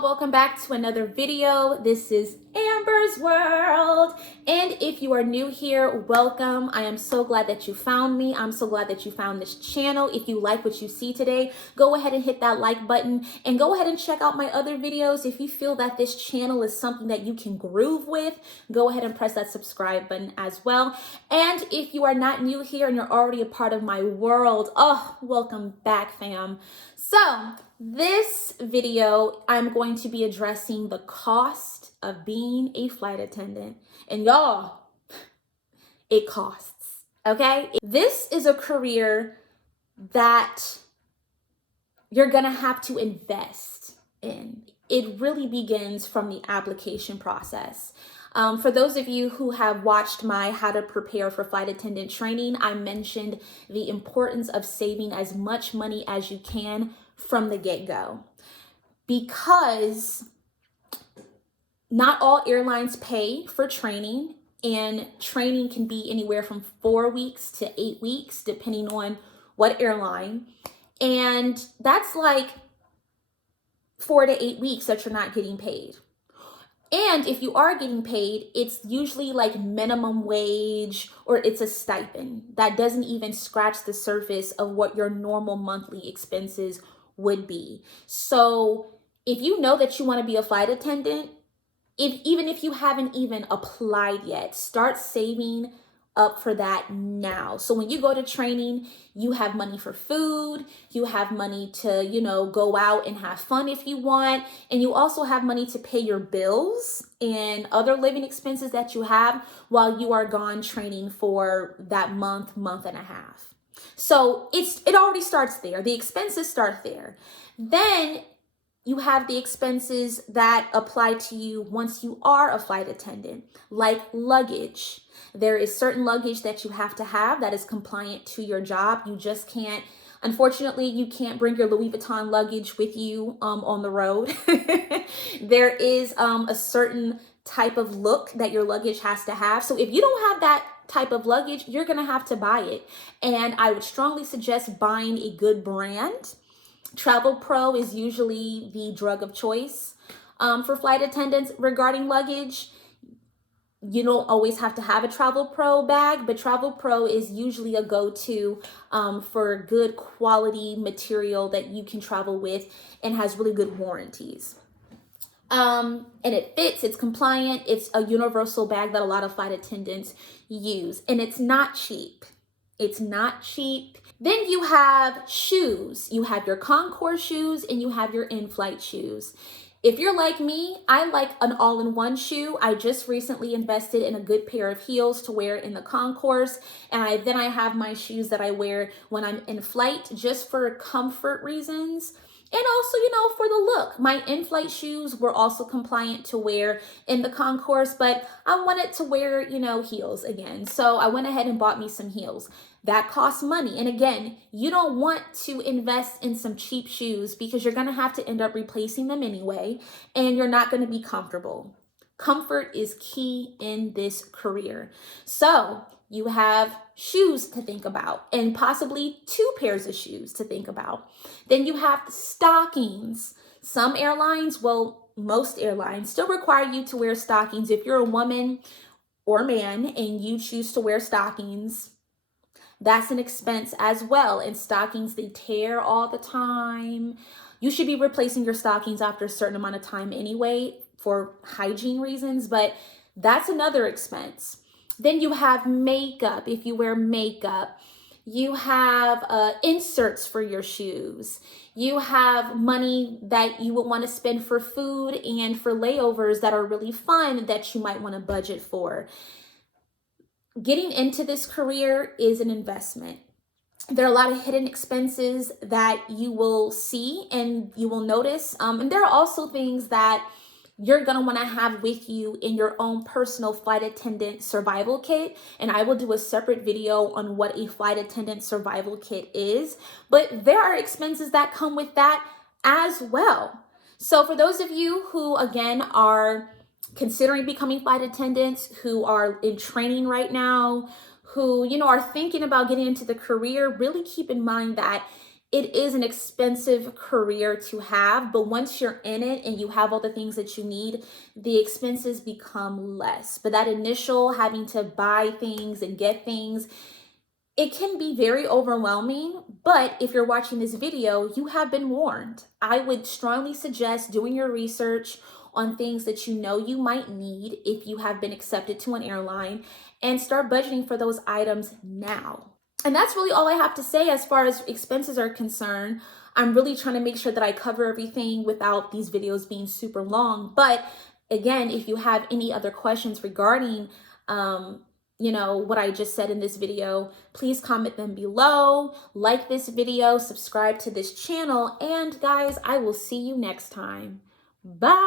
y'all, welcome back to another video. This is Amber's World, and if you are new here, welcome. I am so glad that you found me. I'm so glad that you found this channel. If you like what you see today, go ahead and hit that like button and go ahead and check out my other videos. If you feel that this channel is something that you can groove with, go ahead and press that subscribe button as well. And if you are not new here and you're already a part of my world, welcome back, fam. So this video, I'm going to be addressing the cost of being a flight attendant. And y'all, it costs, okay? This is a career that you're gonna have to invest in. It really begins from the application process. For those of you who have watched my How to Prepare for Flight Attendant training, I mentioned the importance of saving as much money as you can from the get-go, because not all airlines pay for training, and training can be anywhere from 4 weeks to 8 weeks, depending on what airline. And that's like 4 to 8 weeks that you're not getting paid. And if you are getting paid, it's usually like minimum wage or it's a stipend that doesn't even scratch the surface of what your normal monthly expenses would be. So if you know that you want to be a flight attendant, even if you haven't even applied yet, start saving up for that now. So when you go to training, you have money for food, you have money to, go out and have fun if you want, and you also have money to pay your bills and other living expenses that you have while you are gone training for that month and a half. So it already starts there. The expenses start there. Then you have the expenses that apply to you once you are a flight attendant, like luggage. There is certain luggage that you have to have that is compliant to your job. You just can't, unfortunately, you can't bring your Louis Vuitton luggage with you on the road. There is a certain type of look that your luggage has to have. So if you don't have that type of luggage, you're gonna have to buy it. And I would strongly suggest buying a good brand. Travel Pro is usually the drug of choice for flight attendants regarding luggage. You don't always have to have a Travel Pro bag, but Travel Pro is usually a go-to for good quality material that you can travel with and has really good warranties. And it fits, it's compliant, it's a universal bag that a lot of flight attendants use, and it's not cheap. It's not cheap. Then you have shoes. You have your concourse shoes and you have your in-flight shoes. If you're like me, I like an all-in-one shoe. I just recently invested in a good pair of heels to wear in the concourse. And then I have my shoes that I wear when I'm in flight just for comfort reasons. And also, for the look. My in-flight shoes were also compliant to wear in the concourse, but I wanted to wear, heels again. So I went ahead and bought me some heels. That costs money. And again, you don't want to invest in some cheap shoes because you're going to have to end up replacing them anyway, and you're not going to be comfortable. Comfort is key in this career. So you have shoes to think about and possibly 2 pairs of shoes to think about. Then you have stockings. Some airlines, most airlines still require you to wear stockings. If you're a woman or man and you choose to wear stockings, that's an expense as well. And stockings, they tear all the time. You should be replacing your stockings after a certain amount of time anyway for hygiene reasons, but that's another expense. Then you have makeup. If you wear makeup, you have inserts for your shoes. You have money that you would want to spend for food and for layovers that are really fun that you might want to budget for. Getting into this career is an investment. There are a lot of hidden expenses that you will see and you will notice. And there are also things that you're going to want to have with you in your own personal flight attendant survival kit. And I will do a separate video on what a flight attendant survival kit is. But there are expenses that come with that as well. So for those of you who, again, are considering becoming flight attendants, who are in training right now, who, are thinking about getting into the career, really keep in mind that it is an expensive career to have, but once you're in it and you have all the things that you need, the expenses become less. But that initial having to buy things and get things, it can be very overwhelming, but if you're watching this video, you have been warned. I would strongly suggest doing your research on things that you know you might need if you have been accepted to an airline, and start budgeting for those items now. And that's really all I have to say as far as expenses are concerned. I'm really trying to make sure that I cover everything without these videos being super long. But again, if you have any other questions regarding what I just said in this video, please comment them below, like this video, subscribe to this channel, and guys, I will see you next time. Bye.